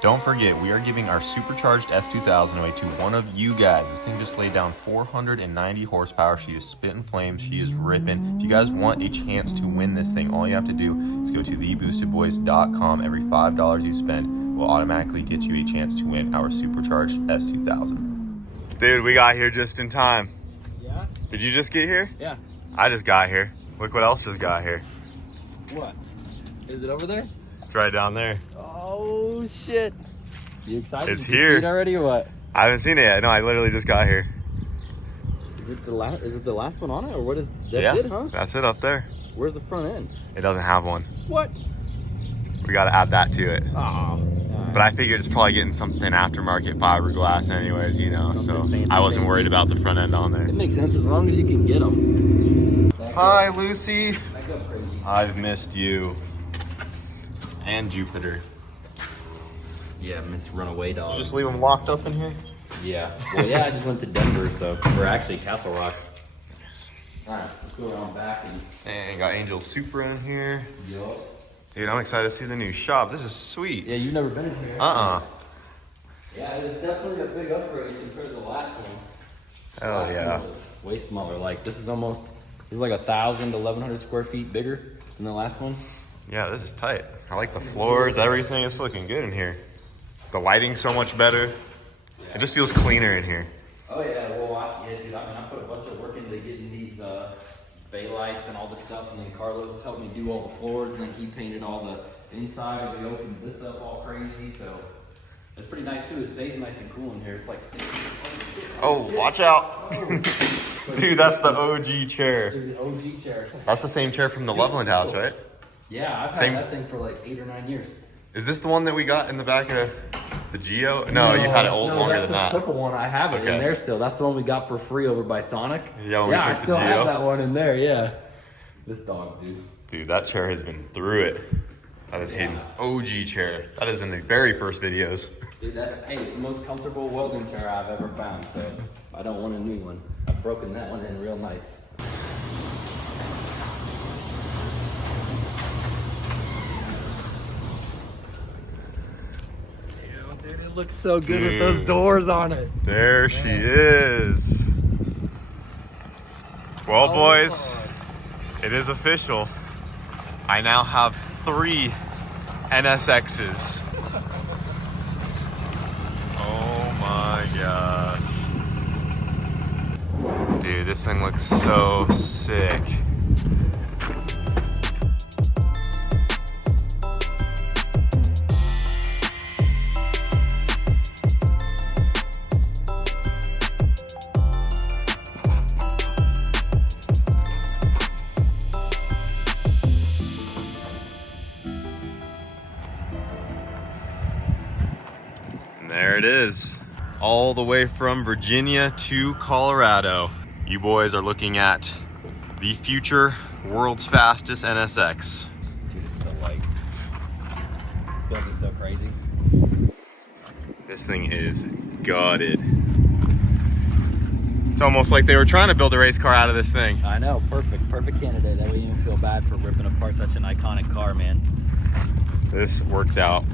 Don't forget, we are giving our supercharged S2000 away to one of you guys. This thing just laid down 490 horsepower. She is spitting flames. She is ripping. If you guys want a chance to win this thing, all you have to do is go to theboostedboys.com. Every $5 you spend will automatically get you a chance to win our supercharged S2000. Dude, we got here just in time. Yeah? Did you just get here? Yeah. I just got here. Look what else just got here. What? Is it over there? It's right down there. Oh shit! You excited? It's Did you here. see it already or what? I haven't seen it yet. No, I literally just got here. Is it the last? Is it the last one on it, or what is? That's Yeah, it, huh? that's it up there. Where's the front end? It doesn't have one. What? We got to add that to it. Oh. But I figured it's probably getting something aftermarket fiberglass anyways, you know, so Something I wasn't fancy. worried about the front end on there. It makes sense as long as you can get them. Hi, Lucy. I go crazy. I've missed you. And Jupiter. Yeah, Miss Runaway Dog. Just leave them locked up in here? Yeah. Well, yeah, I just went to Denver, so we're actually Castle Rock. Yes. All right, let's go around back and. And got Angel Supra in here. Yup. Dude, I'm excited to see the new shop. This is sweet. Yeah, you've never been in here. Yeah, it was definitely a big upgrade compared to the last one. Hell Last yeah. one was way smaller. Like this is 1,000 to 1,100 square feet bigger than the last one. Yeah, this is tight. I like the floors, everything. It's looking good in here. The lighting's so much better. It just feels cleaner in here. Oh yeah, well, dude. I put a bunch of work into getting these bay lights and all this stuff, and then Carlos helped me do all the floors, and then he painted all the inside, and we opened this up all crazy. So it's pretty nice too. It stays nice and cool in here. It's like 60. Oh, watch out. Dude, that's the OG chair. The OG chair. That's the same chair from the Loveland house, right? Yeah, I've Same- had that thing for like 8 or 9 years. Is this the one that we got in the back of the Geo? No, you had it longer that's than that. the purple one. I have it Okay. in there still. That's the one we got for free over by Sonic. Yeah, when we I took the still Geo. have that one in there. Yeah. This dog, dude. Dude, that chair has been through it. That is Hayden's OG chair. That is in the very first videos. Dude, it's the most comfortable welding chair I've ever found. So I don't want a new one. I've broken that one in real nice. Dude, it looks so good with those Dude. doors on it. There she is. Well, boys, it is official. I now have 3 NSXs. Oh my gosh. Dude, this thing looks so sick. There it is, all the way from Virginia to Colorado. You boys are looking at the future world's fastest NSX. Dude, it's so light. It's gonna be so crazy. This thing is gutted. It's almost like they were trying to build a race car out of this thing. I know, perfect candidate. That way you don't feel bad for ripping apart such an iconic car, man. This worked out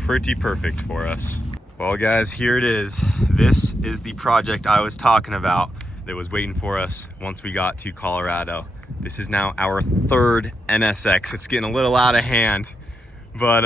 pretty perfect for us. Well guys, here it is. This is the project I was talking about that was waiting for us once we got to Colorado. This is now our 3rd NSX. It's getting a little out of hand, but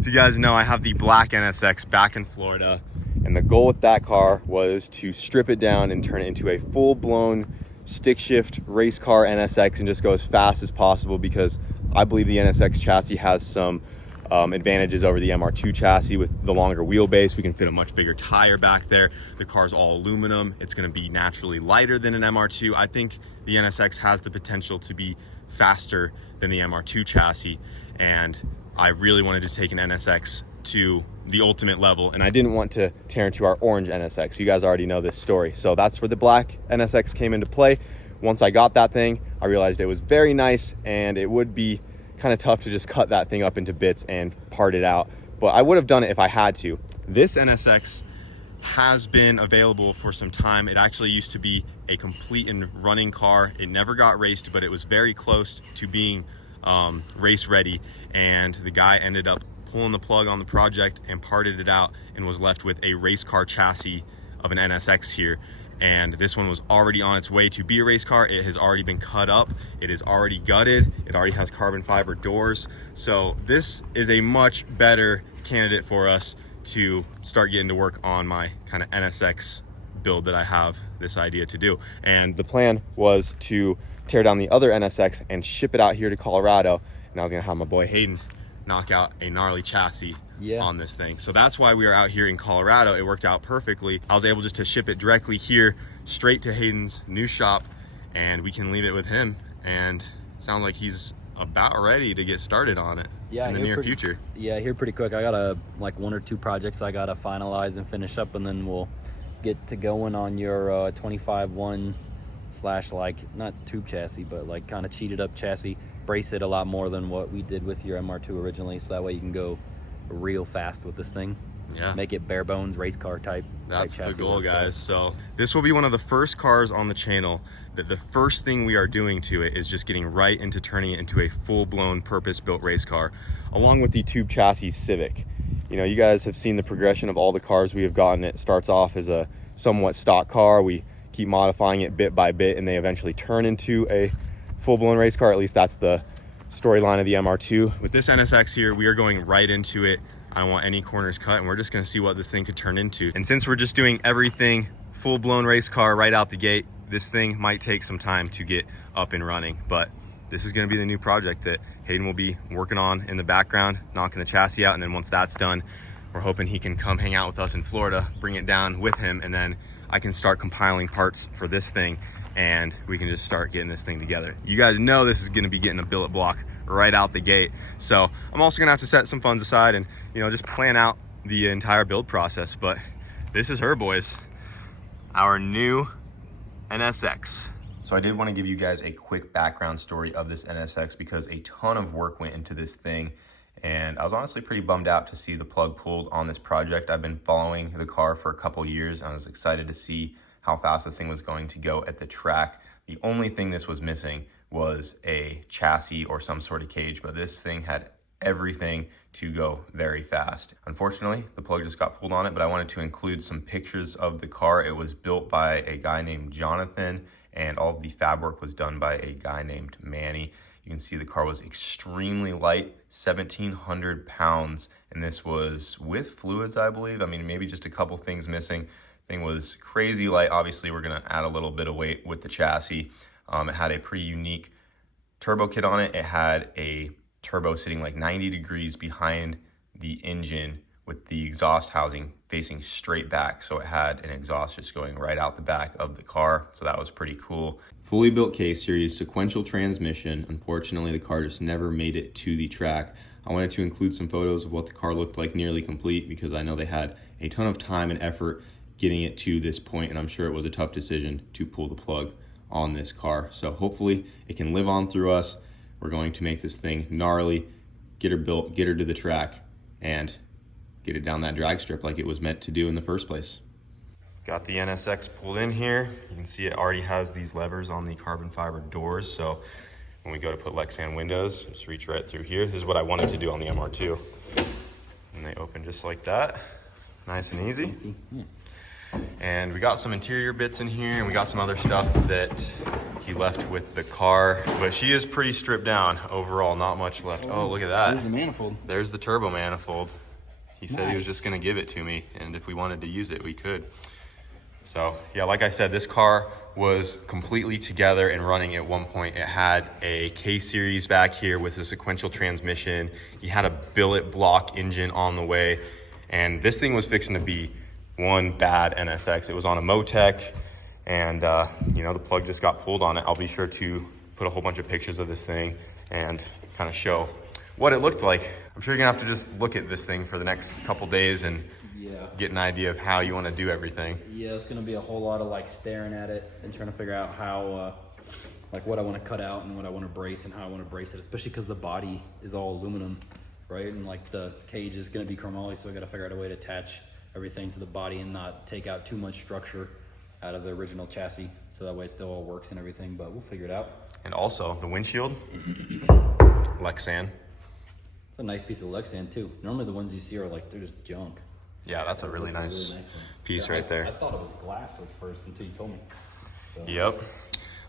so you guys know I have the black NSX back in Florida, and the goal with that car was to strip it down and turn it into a full-blown stick shift race car NSX and just go as fast as possible, because I believe the NSX chassis has some advantages over the MR2 chassis. With the longer wheelbase, we can fit a much bigger tire back there. The car's all aluminum. It's going to be naturally lighter than an MR2. I think the NSX has the potential to be faster than the MR2 chassis, and I really wanted to take an NSX to the ultimate level, and I didn't want to tear into our orange NSX. You guys already know this story, so that's where the black NSX came into play. Once I got that thing, I realized it was very nice, and it would be kind of tough to just cut that thing up into bits and part it out, but I would have done it if I had to. This NSX has been available for some time. It actually used to be a complete and running car. It never got raced, but it was very close to being race ready, and the guy ended up pulling the plug on the project and parted it out and was left with a race car chassis of an NSX here. And this one was already on its way to be a race car. It has already been cut up. It is already gutted. It already has carbon fiber doors. So this is a much better candidate for us to start getting to work on my kind of NSX build that I have this idea to do. And the plan was to tear down the other NSX and ship it out here to Colorado. And I was gonna have my boy Hayden knock out a gnarly chassis on this thing. So that's why we are out here in Colorado. It worked out perfectly. I was able just to ship it directly here straight to Hayden's new shop, and we can leave it with him. And it sounds like he's about ready to get started on it in the near future. Yeah, here pretty quick. I got like 1 or 2 projects I gotta finalize and finish up, and then we'll get to going on your 25-1 / like not tube chassis, but like kind of cheated up chassis. Brace it a lot more than what we did with your MR2 originally, so that way you can go real fast with this thing. Yeah, make it bare bones race car type. That's the goal, guys. So this will be one of the first cars on the channel that the first thing we are doing to it is just getting right into turning it into a full-blown purpose-built race car, along with the tube chassis Civic. You know, you guys have seen the progression of all the cars we have gotten. It starts off as a somewhat stock car. We keep modifying it bit by bit, and they eventually turn into a full-blown race car. At least that's the storyline of the MR2. With this NSX here, we are going right into it. I don't want any corners cut, and we're just gonna see what this thing could turn into. And since we're just doing everything full-blown race car right out the gate, this thing might take some time to get up and running, but this is gonna be the new project that Hayden will be working on in the background, knocking the chassis out. And then once that's done, we're hoping he can come hang out with us in Florida, bring it down with him, and then I can start compiling parts for this thing, and we can just start getting this thing together. You guys know this is gonna be getting a billet block right out the gate. So I'm also gonna have to set some funds aside and, you know, just plan out the entire build process. But this is her, boys. Our new NSX. So I did want to give you guys a quick background story of this NSX because a ton of work went into this thing. And I was honestly pretty bummed out to see the plug pulled on this project. I've been following the car for a couple years. I was excited to see how fast this thing was going to go at the track. The only thing this was missing was a chassis or some sort of cage, but this thing had everything to go very fast. Unfortunately, the plug just got pulled on it, but I wanted to include some pictures of the car. It was built by a guy named Jonathan, and all of the fab work was done by a guy named Manny. You can see the car was extremely light, 1,700 pounds, and this was with fluids, I believe. I mean, maybe just a couple things missing. Thing was crazy light. Obviously, we're gonna add a little bit of weight with the chassis. It had a pretty unique turbo kit on it. It had a turbo sitting like 90 degrees behind the engine with the exhaust housing facing straight back. So it had an exhaust just going right out the back of the car. So that was pretty cool. Fully built K-Series sequential transmission. Unfortunately, the car just never made it to the track. I wanted to include some photos of what the car looked like nearly complete because I know they had a ton of time and effort getting it to this point, and I'm sure it was a tough decision to pull the plug on this car. So hopefully it can live on through us. We're going to make this thing gnarly, get her built, get her to the track, and get it down that drag strip like it was meant to do in the first place. Got the NSX pulled in here. You can see it already has these levers on the carbon fiber doors. So when we go to put Lexan windows, just reach right through here. This is what I wanted to do on the MR2. And they open just like that. Nice and easy. And we got some interior bits in here, and we got some other stuff that he left with the car, but she is pretty stripped down overall, not much left. Oh, look at that. There's the manifold. There's the turbo manifold. He said he was just gonna give it to me, and if we wanted to use it, we could. So yeah, like I said, this car was completely together and running at one point. It had a K-Series back here with a sequential transmission. He had a billet block engine on the way, and this thing was fixing to be one bad NSX. It was on a Motec, and you know, the plug just got pulled on it. I'll be sure to put a whole bunch of pictures of this thing and kind of show what it looked like. I'm sure you're gonna have to just look at this thing for the next couple days and get an idea of how you want to do everything. Yeah, it's gonna be a whole lot of like staring at it and trying to figure out how, like what I want to cut out and what I want to brace and how I want to brace it, especially because the body is all aluminum, right? And like the cage is gonna be chromoly, so I gotta figure out a way to attach everything to the body and not take out too much structure out of the original chassis, so that way it still all works and everything, but we'll figure it out. And also the windshield, Lexan. It's a nice piece of Lexan too. Normally the ones you see are like, they're just junk. Yeah, that's a really nice, one. piece Yeah, right there. I thought it was glass at first until you told me. So. Yep.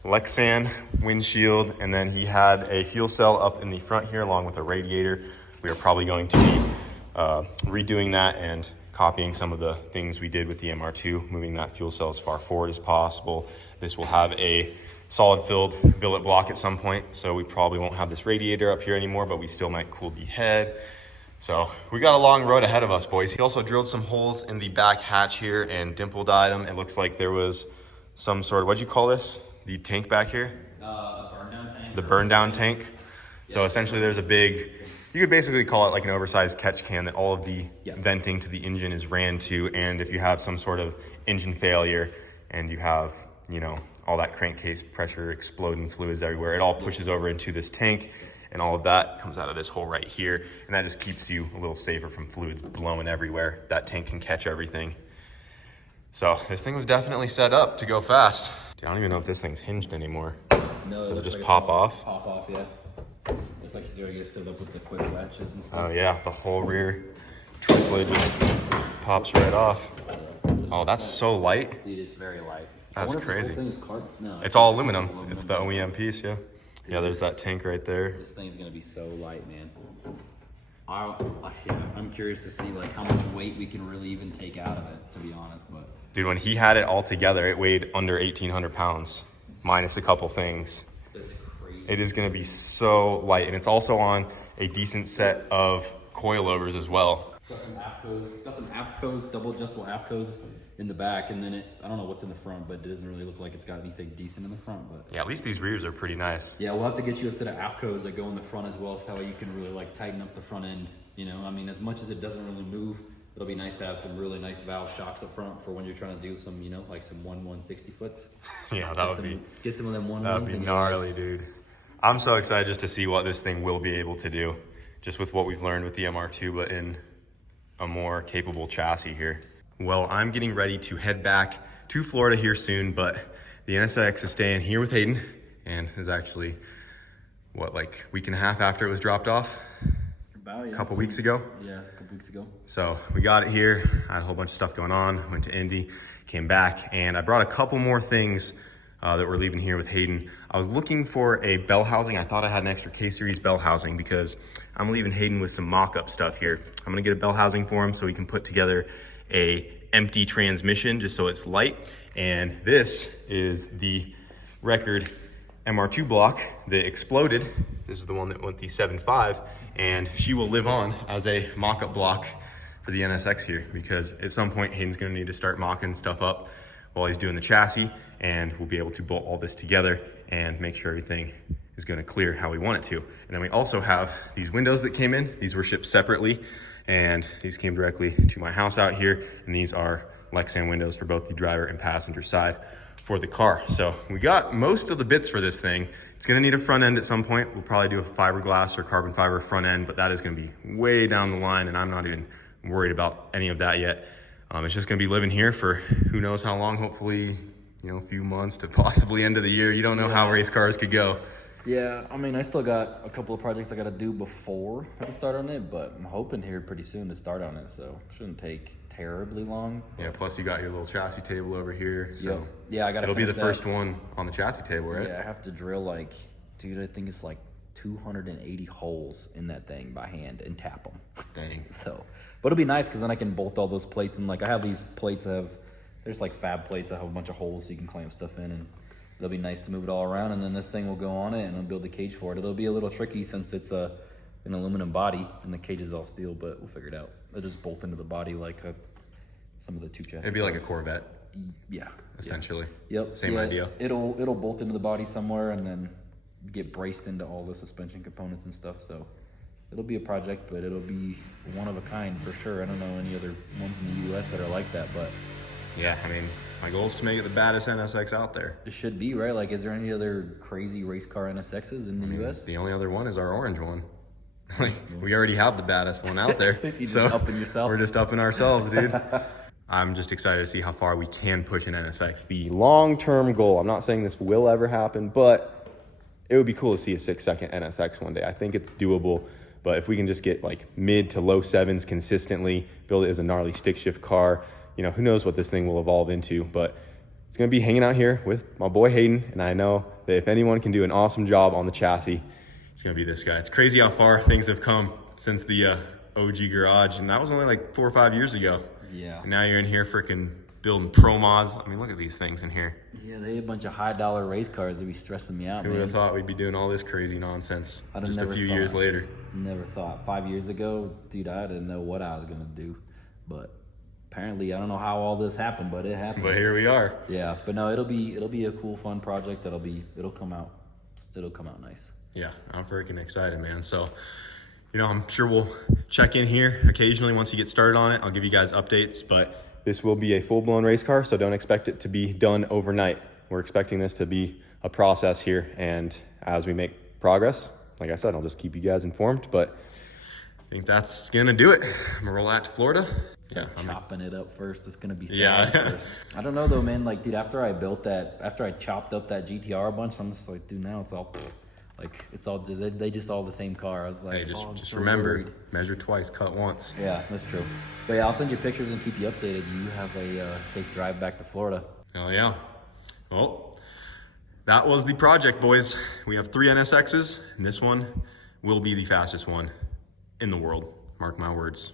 Lexan windshield, and then he had a fuel cell up in the front here along with a radiator. We are probably going to be redoing that and copying some of the things we did with the MR2, moving that fuel cell as far forward as possible. This will have a solid filled billet block at some point, so we probably won't have this radiator up here anymore, but we still might cool the head. So we got a long road ahead of us, boys. He also drilled some holes in the back hatch here and dimple dyed them. It looks like there was some sort of, what'd you call this? The tank back here? A burn down tank. The burn down tank. So essentially there's a big, you could basically call it like an oversized catch can that all of the venting to the engine is ran to. And if you have some sort of engine failure and you have, you know, all that crankcase pressure, exploding fluids everywhere, it all pushes over into this tank. And all of that comes out of this hole right here. And that just keeps you a little safer from fluids blowing everywhere. That tank can catch everything. So this thing was definitely set up to go fast. Dude, I don't even know if this thing's hinged anymore. No, Does it just like pop off? Pop off, yeah. Looks like he's already get set up with the quick latches and stuff. Oh yeah, the whole rear trunk blade just pops right off. Oh, that's so light. Dude, it's very light. That's I wonder crazy. If this whole thing is carbon. No, It's all aluminum. It's the OEM piece, yeah. Yeah, there's that tank right there. This thing's gonna be so light, man. I'm curious to see like how much weight we can really even take out of it, to be honest. But Dude, when he had it all together, it weighed under 1,800 pounds, minus a couple things. that's crazy. It is gonna be so light, and it's also on a decent set of coilovers as well. Got some AFCOs. It's got some AFCOs, double adjustable AFCOs in the back, and then I don't know what's in the front, but it doesn't really look like it's got anything decent in the front. But Yeah, at least these rears are pretty nice. yeah, we'll have to get you a set of AFCOs that go in the front as well, so that way you can really like tighten up the front end. You know, I mean, as much as it doesn't really move, it'll be nice to have some really nice valve shocks up front for when you're trying to do some, you know, like some 1/160 foots. Yeah, that would be, Get some of them one that'd be gnarly, dude. I'm so excited just to see what this thing will be able to do, just with what we've learned with the MR2, but in a more capable chassis here. Well, I'm getting ready to head back to Florida here soon, but the NSX is staying here with Hayden, and is actually, what, like a week and a half after it was dropped off? A couple weeks ago. Yeah, a couple weeks ago. So we got it here. I had a whole bunch of stuff going on, went to Indy, came back, and I brought a couple more things that we're leaving here with Hayden. I was looking for a bell housing. I thought I had an extra K-Series bell housing because I'm leaving Hayden with some mock-up stuff here. I'm gonna get a bell housing for him so we can put together a empty transmission just so it's light. And this is the record MR2 block that exploded. This is the one that went the 7.5, and she will live on as a mock-up block for the NSX here, because at some point Hayden's gonna need to start mocking stuff up while he's doing the chassis, and we'll be able to bolt all this together and make sure everything is gonna clear how we want it to. And then we also have these windows that came in. These were shipped separately, and these came directly to my house out here, and these are Lexan windows for both the driver and passenger side for the car. So we got most of the bits for this thing. It's gonna need a front end at some point. We'll probably do a fiberglass or carbon fiber front end, but that is gonna be way down the line, and I'm not even worried about any of that yet. It's just gonna be living here for who knows how long, hopefully, you know, a few months to possibly end of the year. You don't know how race cars could go. Yeah, I mean, I still got a couple of projects I got to do before I start on it, but I'm hoping here pretty soon to start on it, so it shouldn't take terribly long. Yeah, plus you got your little chassis table over here, so Yep. Yeah, I got to. it'll be the first one on the chassis table, right? Yeah, I have to drill like, dude, I think it's like 280 holes in that thing by hand and tap them. Dang. So, but it'll be nice because then I can bolt all those plates, and like I have these plates that have, there's like fab plates that have a bunch of holes so you can clamp stuff in, and it'll be nice to move it all around, and then this thing will go on it and I'll build the cage for it. It'll be a little tricky since it's an aluminum body and the cage is all steel, but we'll figure it out. It'll just bolt into the body like some of the two chassis. It'd be like a Corvette, Yeah. essentially. Yep. Same Yeah, idea. It'll bolt into the body somewhere and then get braced into all the suspension components and stuff. So it'll be a project, but it'll be one of a kind for sure. I don't know any other ones in the US that are like that, but Yeah, I mean, my goal is to make it the baddest NSX out there. it should be, right? Like, is there any other crazy race car NSXs in the US? The only other one is our orange one. Like, we already have the baddest one out there. You just so upping yourself. we're just upping ourselves, dude. I'm just excited to see how far we can push an NSX. The long-term goal, I'm not saying this will ever happen, but it would be cool to see a 6-second NSX one day. I think it's doable, But if we can just get like mid to low sevens consistently, build it as a gnarly stick shift car, you know, who knows what this thing will evolve into. But it's going to be hanging out here with my boy Hayden, and I know that if anyone can do an awesome job on the chassis, it's going to be this guy. It's crazy how far things have come since the OG garage, and that was only like 4 or 5 years ago. Yeah. And now you're in here freaking building pro mods. I mean, look at these things in here. Yeah, they have a bunch of high dollar race cars that be stressing me out, Who would have man. thought we'd be doing all this crazy nonsense I'd have just a never few thought. years later? Never thought. 5 years ago, dude, I didn't know what I was gonna do. But apparently, I don't know how all this happened, but it happened. But here we are. Yeah, but no, it'll be a cool, fun project. It'll come out nice. Yeah, I'm freaking excited, man. So, you know, I'm sure we'll check in here occasionally once you get started on it. I'll give you guys updates, but this will be a full-blown race car, so don't expect it to be done overnight. We're expecting this to be a process here, and as we make progress, like I said, I'll just keep you guys informed, but I think that's gonna do it. I'm gonna roll out to Florida. Yeah, Chopping it up first. It's gonna be sad Yeah. first. I don't know though, man. Like, dude, after I chopped up that GTR a bunch, I'm just like, dude, now it's all like it's all just they just all the same car. I was like, hey, just I'm so remember, worried. measure twice, cut once. Yeah, that's true. But yeah, I'll send you pictures and keep you updated. You have a safe drive back to Florida. Hell yeah. Well, that was the project, boys. We have 3 NSXs, and this one will be the fastest one in the world. Mark my words.